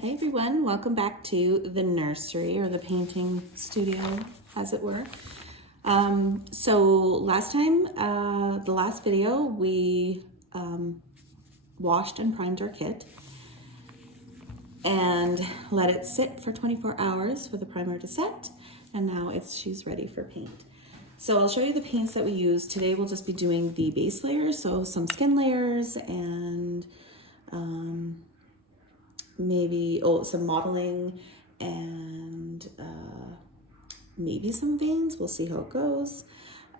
Hey everyone, welcome back to the nursery or the painting studio, as it were. So last time, the last video, we washed and primed our kit and let it sit for 24 hours for the primer to set, and now she's ready for paint. So I'll show you the paints that we use. Today we'll just be doing the base layers, so some skin layers and maybe some modeling and maybe some veins. We'll see how it goes.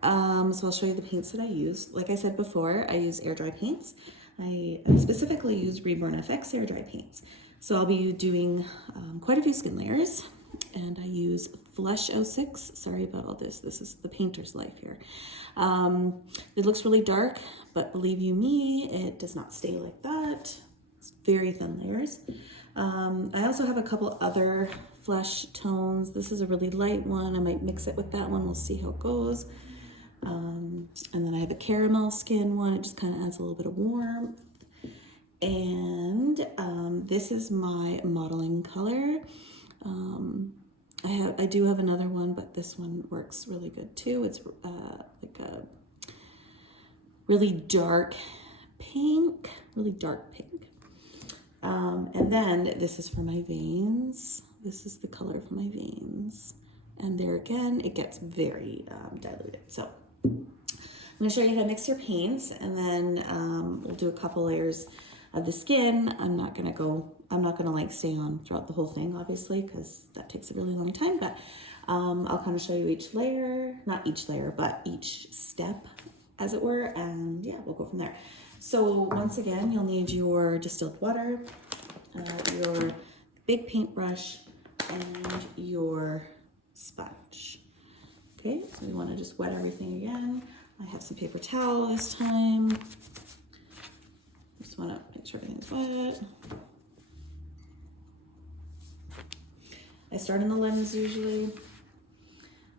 So I'll show you the paints that I use. Like I said before, I use air dry paints. I specifically use Reborn FX air dry paints. So I'll be doing quite a few skin layers, and I use Flesh 06. Sorry about all this. This is the painter's life here. It looks really dark, but believe you me, it does not stay like that. It's very thin layers. I also have a couple other flesh tones. This is a really light one. I might mix it with that one. We'll see how it goes. And then I have a caramel skin one. It just kind of adds a little bit of warmth. And this is my modeling color. I do have another one, but this one works really good too. It's like a really dark pink, and then this is for my veins. This is the color for my veins. And there again, it gets very diluted. So I'm gonna show you how to mix your paints, and then we'll do a couple layers of the skin. I'm not gonna like stay on throughout the whole thing, obviously, because that takes a really long time, but I'll kind of show you each layer, not each layer, but each step, as it were, and yeah, we'll go from there. So once again, you'll need your distilled water, your big paintbrush, and your sponge. Okay, so we want to just wet everything again. I have some paper towel this time. Just want to make sure everything's wet. I start on the lens usually.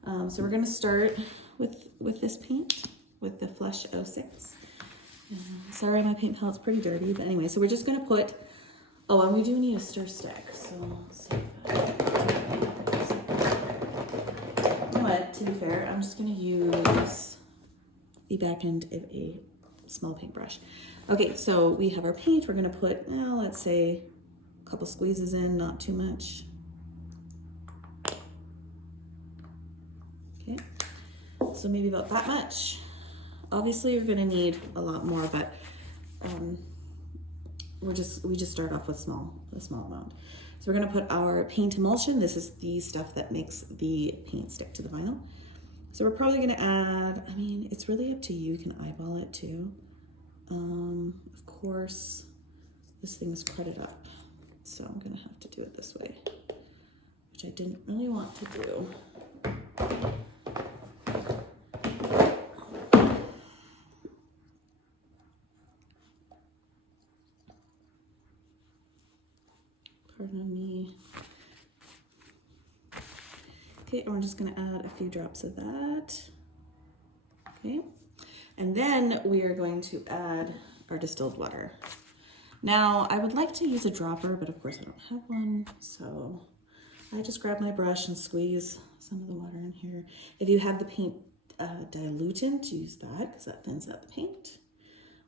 So we're going to start with this paint, with the Flesh 06. Sorry, my paint palette's pretty dirty, but anyway, so we're just gonna put, oh, and we do need a stir stick, so let's see if you know what, to be fair, I'm just gonna use the back end of a small paintbrush. Okay, so we have our paint. We're gonna put, now let's say, a couple squeezes in, not too much. Okay, so maybe about that much. Obviously, you're gonna need a lot more, but we just start off with a small amount. So we're gonna put our paint emulsion. This is the stuff that makes the paint stick to the vinyl. So we're probably gonna add, I mean, it's really up to you. You can eyeball it too. Of course, this thing's crudded up, so I'm gonna have to do it this way, which I didn't really want to do. Pardon me. Okay, and we're just gonna add a few drops of that. Okay, and then we are going to add our distilled water. Now, I would like to use a dropper, but of course I don't have one, so I just grab my brush and squeeze some of the water in here. If you have the paint dilutant, use that, because that thins out the paint.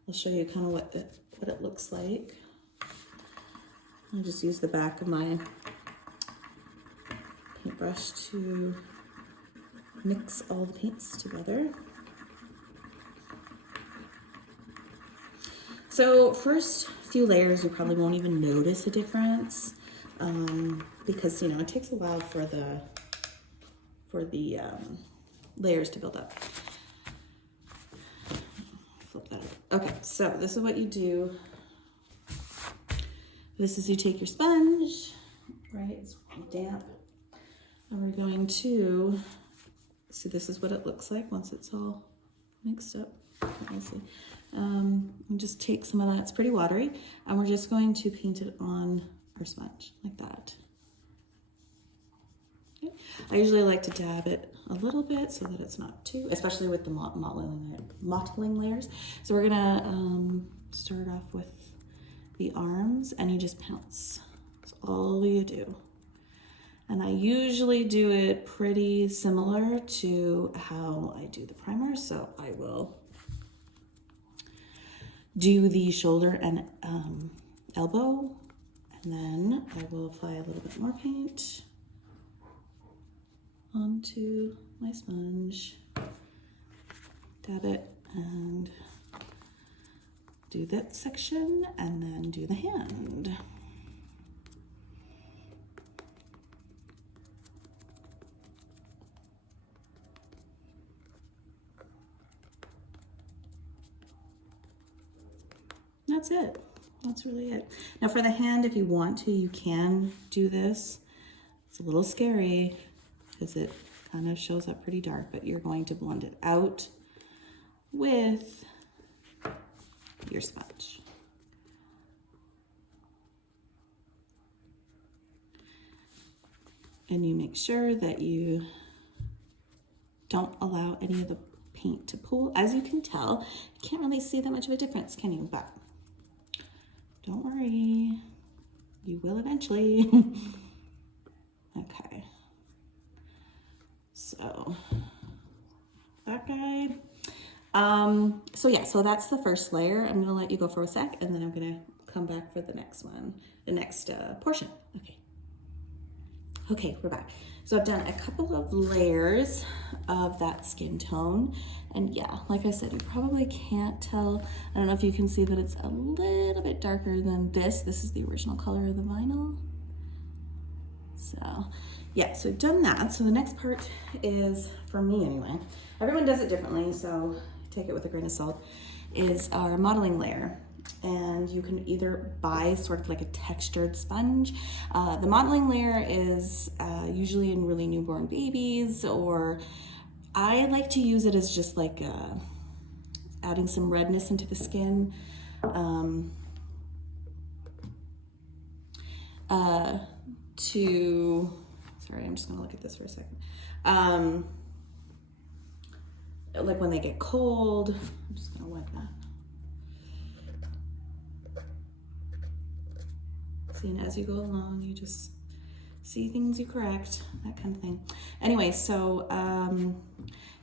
I'll show you kind of what it looks like. I'll just use the back of my paintbrush to mix all the paints together. So first few layers, you probably won't even notice a difference because, you know, it takes a while for the layers to build up. Flip that over. Okay, so this is what you do. This is, you take your sponge, right, it's damp, and we're going to, see, this is what it looks like once it's all mixed up. Let's see. And just take some of that, it's pretty watery, and we're just going to paint it on our sponge, like that. Okay. I usually like to dab it a little bit so that it's not too, especially with the mottling layers. So we're gonna start off with the arms, and you just pounce. That's all you do. And I usually do it pretty similar to how I do the primer. So I will do the shoulder and elbow, and then I will apply a little bit more paint onto my sponge, dab it, and do that section, and then do the hand. That's it. That's really it. Now for the hand, if you want to, you can do this. It's a little scary because it kind of shows up pretty dark, but you're going to blend it out with your sponge. And you make sure that you don't allow any of the paint to pool. As you can tell, you can't really see that much of a difference, can you? But don't worry, you will eventually. Okay, so that guy. So yeah, so that's the first layer. I'm gonna let you go for a sec, and then I'm gonna come back for the next one, the next portion. Okay, we're back. So I've done a couple of layers of that skin tone. And yeah, like I said, you probably can't tell. I don't know if you can see, but it's a little bit darker than this. This is the original color of the vinyl. So yeah, so I've done that. So the next part is, for me anyway, everyone does it differently, so take it with a grain of salt, is our modeling layer. And you can either buy sort of like a textured sponge. The modeling layer is usually in really newborn babies, or I like to use it as just like adding some redness into the skin. Sorry, I'm just gonna look at this for a second. Like when they get cold, I'm just gonna wipe that. And as you go along, you just see things you correct, that kind of thing. Anyway, so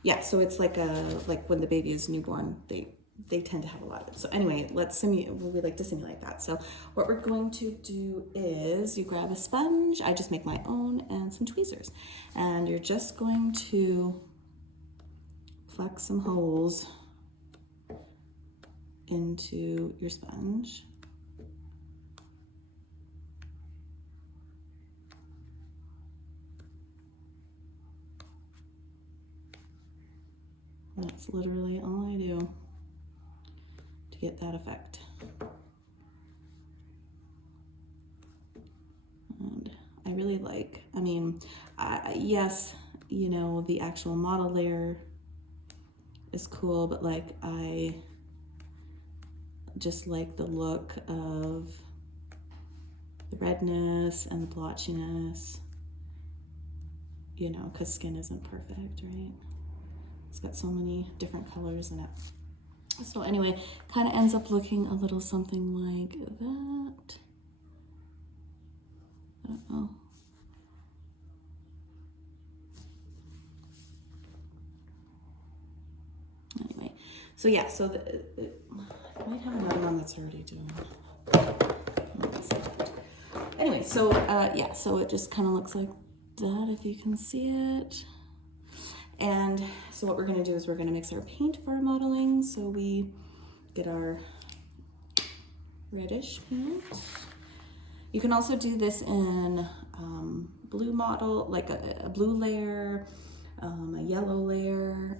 yeah, so it's like when the baby is newborn, they tend to have a lot of it. So anyway, we like to simulate that. So what we're going to do is you grab a sponge, I just make my own, and some tweezers. And you're just going to flex some holes into your sponge. That's literally all I do to get that effect. And I really like, yes, you know, the actual model layer is cool, but like I just like the look of the redness and the blotchiness, you know, because skin isn't perfect, right? It's got so many different colors in it. So anyway, kind of ends up looking a little something like that. Uh-oh. Anyway, so yeah, so I might have another one that's already doing it. Anyway, so yeah, so it just kind of looks like that, if you can see it. And so what we're gonna do is we're gonna mix our paint for our modeling. So we get our reddish paint. You can also do this in blue model, like a blue layer, a yellow layer,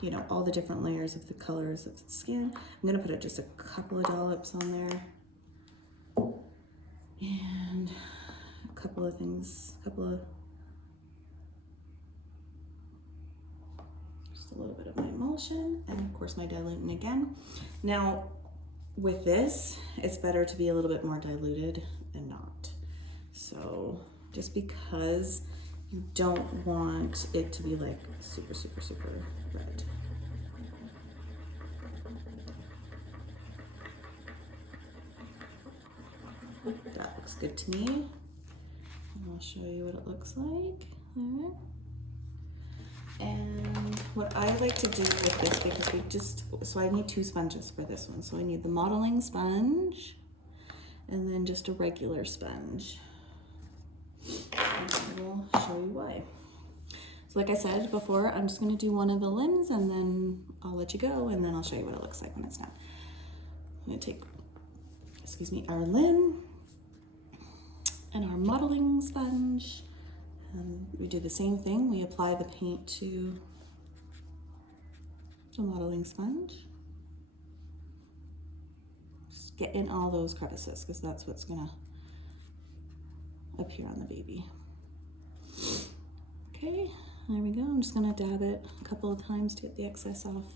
you know, all the different layers of the colors of the skin. I'm gonna put just a couple of dollops on there. And a couple of things, a little bit of my emulsion, and of course my diluting again. Now with this, it's better to be a little bit more diluted than not. So just because you don't want it to be like super, super, super red. That That looks good to me. And I'll show you what it looks like there. And what I like to do with this, because so I need 2 sponges for this one. So I need the modeling sponge and then just a regular sponge. And I will show you why. So like I said before, I'm just gonna do one of the limbs and then I'll let you go and then I'll show you what it looks like when it's done. I'm gonna take, our limb and our modeling sponge. And we do the same thing. We apply the paint to the modeling sponge. Just get in all those crevices because that's what's gonna appear on the baby. Okay, there we go. I'm just gonna dab it a couple of times to get the excess off.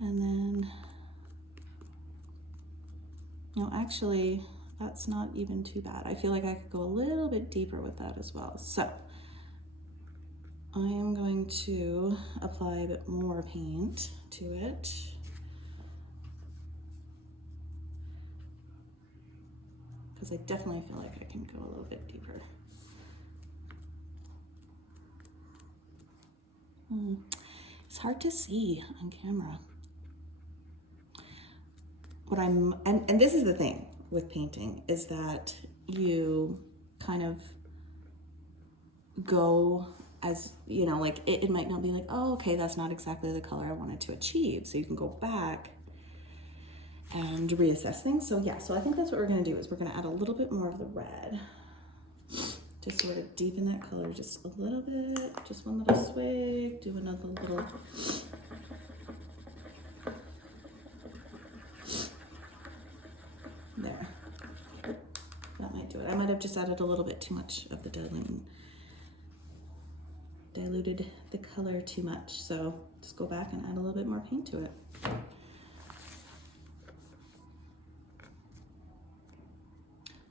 And then, no, actually, that's not even too bad. I feel like I could go a little bit deeper with that as well. So I am going to apply a bit more paint to it. Because I definitely feel like I can go a little bit deeper. It's hard to see on camera. And this is the thing with painting, is that you kind of go as, you know, like it might not be like, oh, okay, that's not exactly the color I wanted to achieve. So you can go back and reassess things. So yeah, so I think that's what we're gonna do, is we're gonna add a little bit more of the red to sort of deepen that color just a little bit, just one little swig, do another little. There, that might do it. I might have just added a little bit too much of the diluted the color too much. So just go back and add a little bit more paint to it.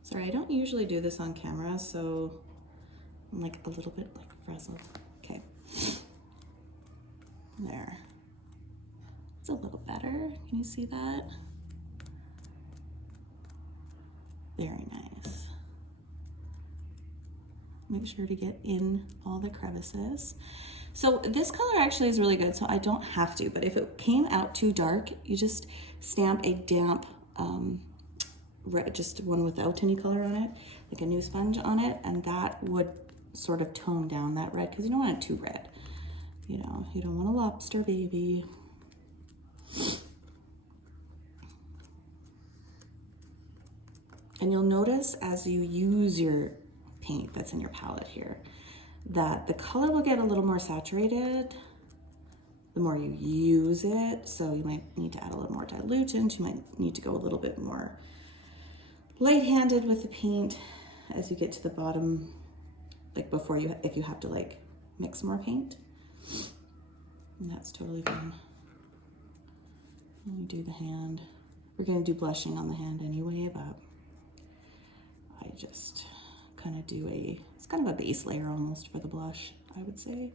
Sorry, I don't usually do this on camera, so I'm like a little bit like frazzled. Okay, there. It's a little better. Can you see that? Very nice. Make sure to get in all the crevices. So this color actually is really good, so I don't have to, but if it came out too dark, you just stamp a damp red, just one without any color on it, like a new sponge on it, and that would sort of tone down that red, because you don't want it too red. You know, you don't want a lobster baby. And you'll notice as you use your paint that's in your palette here, that the color will get a little more saturated the more you use it. So you might need to add a little more diluent. You might need to go a little bit more light-handed with the paint as you get to the bottom, like before you, if you have to like mix more paint. And that's totally fine. And you do the hand. We're gonna do blushing on the hand anyway, but I just kind of do it's kind of a base layer almost for the blush, I would say.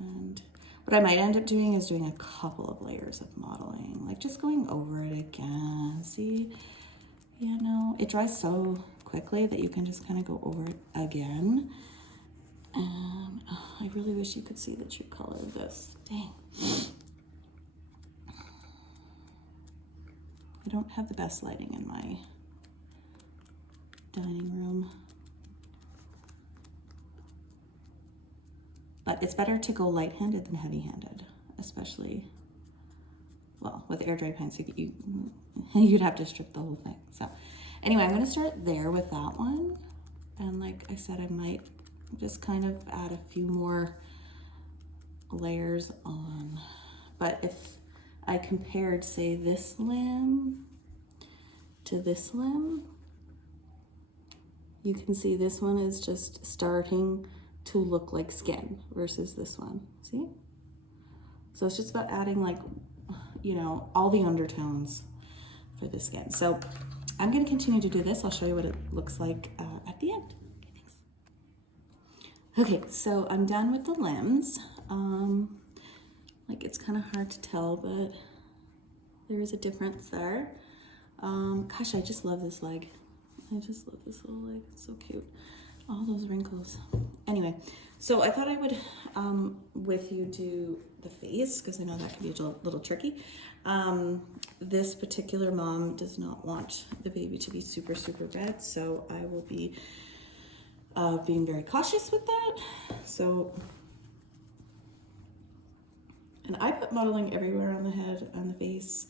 And what I might end up doing is doing a couple of layers of modeling, like just going over it again. See, you know, it dries so quickly that you can just kind of go over it again. And oh, I really wish you could see the true color of this. Dang. I don't have the best lighting in my dining room. But it's better to go light-handed than heavy-handed, especially, well, with air dry paints, you'd have to strip the whole thing. So anyway, I'm gonna start there with that one. And like I said, I might just kind of add a few more layers on. But if I compared, say, this limb to this limb, you can see this one is just starting to look like skin versus this one, see? So it's just about adding, like, you know, all the undertones for the skin. So I'm gonna continue to do this. I'll show you what it looks like at the end. Okay, thanks. Okay, so I'm done with the limbs. Like, it's kind of hard to tell, but there is a difference there. Gosh, I just love this leg. I just love this little leg. It's so cute. All those wrinkles. Anyway, so I thought I would, with you, do the face, because I know that can be a little tricky. This particular mom does not want the baby to be super, super red, so I will be being very cautious with that. So, and I put modeling everywhere on the head, on the face,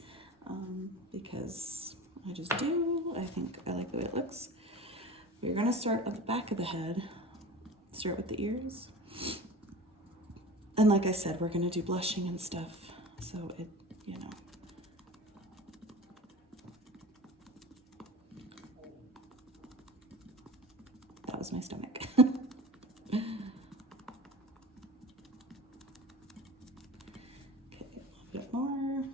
because I just do. I think I like the way it looks. We're gonna start at the back of the head, start with the ears. And like I said, we're gonna do blushing and stuff. So it, you know. That was my stomach. Okay, a little bit more.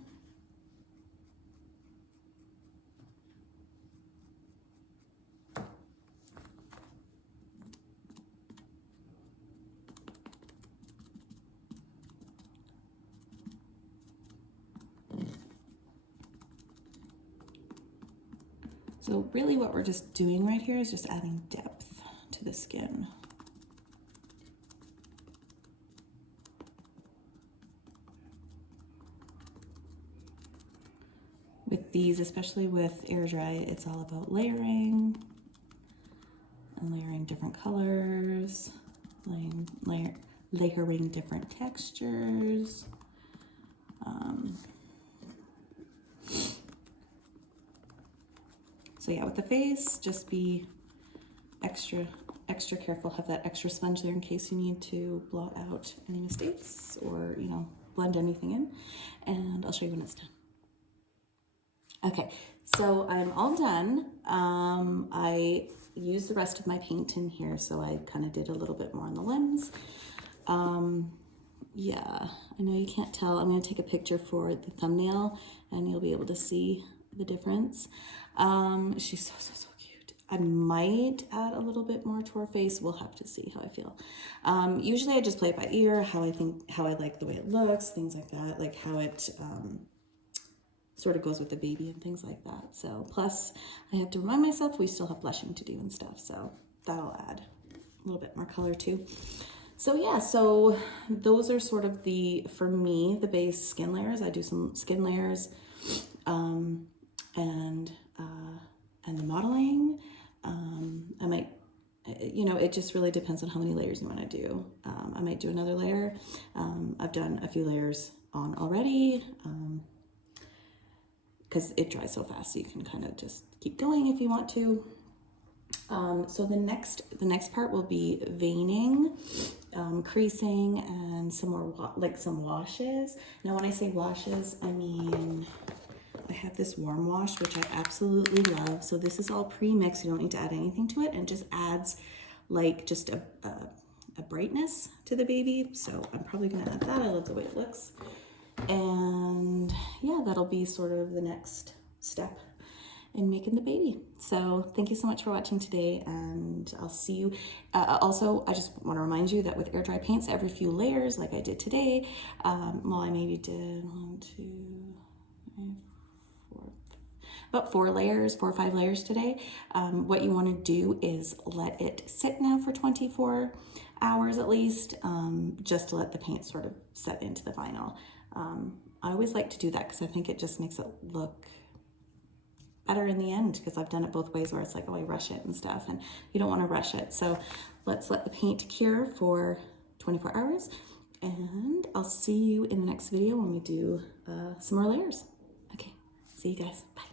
So really what we're just doing right here is just adding depth to the skin. With these, especially with air dry, it's all about layering and layering different colors, layering different textures. So yeah, with the face, just be extra careful. Have that extra sponge there in case you need to blot out any mistakes or, you know, blend anything in. And I'll show you when it's done. Okay, so I'm all done. I used the rest of my paint in here, so I kind of did a little bit more on the limbs. Yeah, I know you can't tell. I'm going to take a picture for the thumbnail, and you'll be able to see the difference. She's so cute. I might add a little bit more to her face. We'll have to see how I feel. Usually I just play it by ear, how I like the way it looks, things like that, like how it sort of goes with the baby and things like that. So plus I have to remind myself we still have blushing to do and stuff, so that'll add a little bit more color too. So yeah, so those are sort of for me, the base skin layers. I do some skin layers, and the modeling. I might, you know, it just really depends on how many layers you want to do. I might do another layer. I've done a few layers on already, because it dries so fast, so you can kind of just keep going if you want to. So the next part will be veining, creasing, and some more some washes. Now when I say washes, I mean I have this warm wash, which I absolutely love. So this is all pre-mixed. You don't need to add anything to it, and just adds like just a brightness to the baby. So I'm probably gonna add that. I love the way it looks. And yeah, that'll be sort of the next step in making the baby. So thank you so much for watching today, and I'll see you. Also, I just want to remind you that with air dry paints, every few layers, like I did today, well, I maybe did 1, 2, 3, 4, about 4 or 5 layers today. What you want to do is let it sit now for 24 hours at least, just to let the paint sort of set into the vinyl. I always like to do that because I think it just makes it look better in the end, because I've done it both ways where it's like, oh, I rush it and stuff, and you don't want to rush it. So let's let the paint cure for 24 hours, and I'll see you in the next video when we do some more layers. Okay, see you guys. Bye.